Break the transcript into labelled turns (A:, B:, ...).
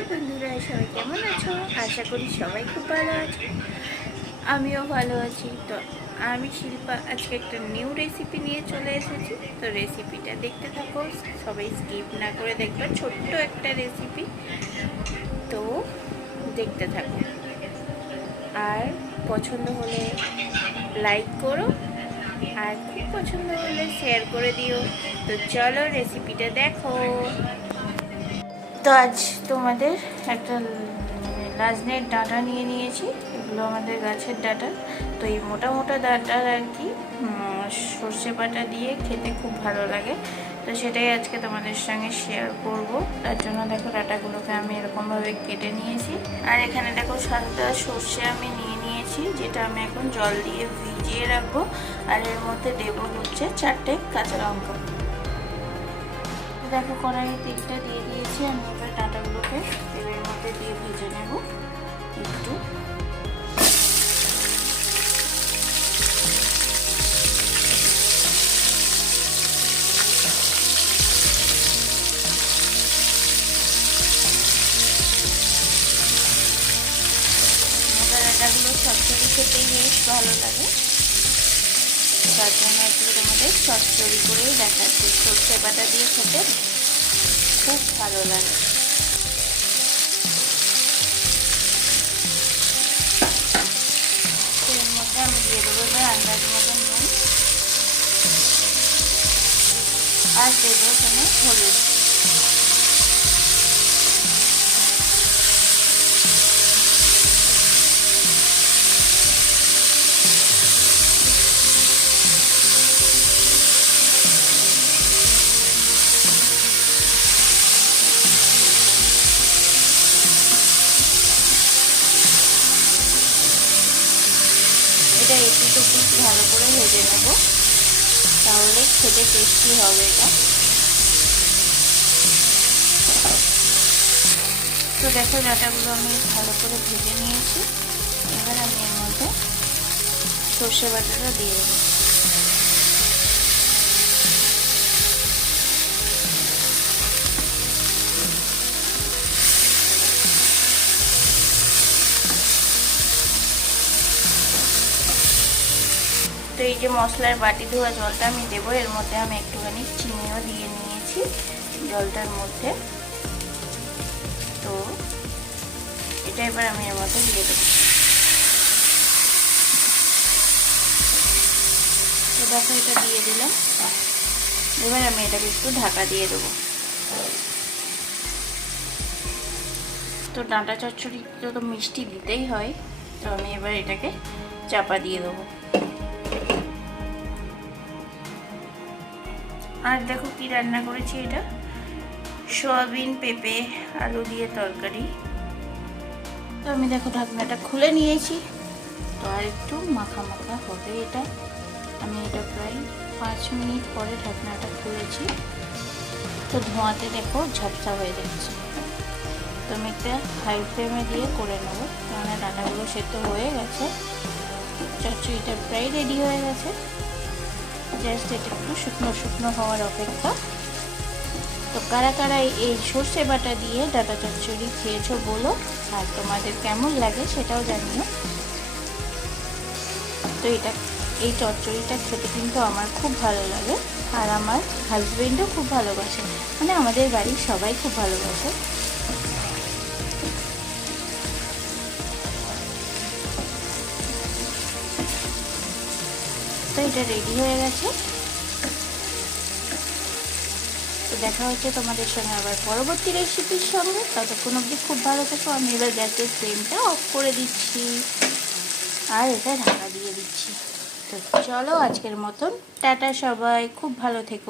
A: High বন্ধুরা, সবাই কেমন আছো? আশা করি সবাই খুব ভালো আছো। আমিও ভালো আছি। তো আমি শিল্পা, আজকে একটা নিউ রেসিপি নিয়ে চলে এসেছি। তো রেসিপিটা দেখতে থাকো। সবাই স্কিপ না করে দেখবে, ছোট্ট একটা রেসিপি তো দেখতে থাকো। আর পছন্দ হলে লাইক করো, আর খুব পছন্দ হলে শেয়ার করে দিও। তো চলো রেসিপিটা দেখো। তো আজ তোমাদের একটা লাজনের ডাঁটা নিয়ে নিয়েছি। এগুলো আমাদের গাছের ডাটা। তো এই মোটা মোটা ডাঁটার আর কি সর্ষে বাটা দিয়ে খেতে খুব ভালো লাগে। তো সেটাই আজকে তোমাদের সঙ্গে শেয়ার করব। তার জন্য দেখো ডাটাগুলোকে আমি এরকমভাবে কেটে নিয়েছি। আর এখানে দেখো সাতটা সর্ষে আমি নিয়ে নিয়েছি, যেটা আমি এখন জল দিয়ে ভিজিয়ে রাখব। আর এর মধ্যে দেবো হচ্ছে চারটে কাঁচা লঙ্কা। দেখো কড়াইয়ে তেলটা দিয়ে দিয়েছি, আমি এবার ডাঁটাগুলোকে তেলের মধ্যে দিয়ে ভেজে নেব একটু। ডাঁটাগুলো চচ্চড়ি খেতেই বেশ ভালো লাগে। তার জন্য একটু তোমাদের তৈরি করেই দেখাচ্ছি। সর্ষে বাটা দিয়ে খেতে খুব ভালো লাগে। এর মধ্যে আমি দিয়ে দেবো এবার আন্দাজ মতন নুন। আর দেবো এখানে হলুদ। এটা একটু টুকু ভালো করে ভেজে নেব। তাহলে খেতে টেস্টি হবে এটা। তো দেখো ডাটাগুলো আমি ভালো করে ভেজে নিয়েছি। এবার আমি এর মধ্যে সর্ষে বাটাটা দিয়ে দেবো। তো এই যে মশলার বাটি ধোয়া জলটা আমি দেবো, এর মধ্যে আমি একটুখানি চিনিও দিয়ে নিয়েছি জলটার মধ্যে। তো এটা এবার আমি এর মধ্যে দিয়ে দেবো। দেখো এটা দিয়ে দিলাম। এবার আমি এটাকে একটু ঢাকা দিয়ে দেবো। তো ডাঁটা চচ্চড়িতে তো মিষ্টি দিতেই হয়, তো আমি এবার এটাকে চাপা দিয়ে দেবো। আর দেখো কি রান্না করেছি এটা? সয়াবিন, পেঁপে, আলু দিয়ে তরকারি। তো আমি দেখো ঢাকনাটা খুলে নিয়েছি। তো আর একটু মাখা মাখা হবে এটা। আমি এটা প্রায় পাঁচ মিনিট পরে ঢাকনাটা খুলেছি। তো ধোঁয়াতে দেখো ঝাপসা হয়ে যাচ্ছে। তো আমি একটা হাই ফ্লেমে দিয়ে করে নেব। কেননা ডাটাগুলো সেদ্ধ হয়ে গেছে। চচ্চড়িটা প্রায় রেডি হয়ে গেছে। জাস্ট এটা একটু শুকনো শুকনো হওয়ার অপেক্ষা। তো কারা কারা এই সর্ষে বাটা দিয়ে ডাটা চচ্চড়ি খেয়েছো বলো, আর তোমাদের কেমন লাগে সেটাও জানিও। তো এটা, এই চচ্চড়িটা খেতে কিন্তু আমার খুব ভালো লাগে, আর আমার হাজবেন্ডও খুব ভালোবাসে। মানে আমাদের বাড়ির সবাই খুব ভালোবাসে। তো এটা রেডি হয়ে গেছে। তো দেখা হচ্ছে তোমাদের সঙ্গে আবার পরবর্তী রেসিপির সঙ্গে। ততক্ষণ অবধি খুব ভালো থাকো। আমি এবার গ্যাসের ফ্লেমটা অফ করে দিচ্ছি। আর এটা ঢাকা দিয়ে দিচ্ছি। তো চলো আজকের মতন। টাটা সবাই। খুব ভালো থেকো।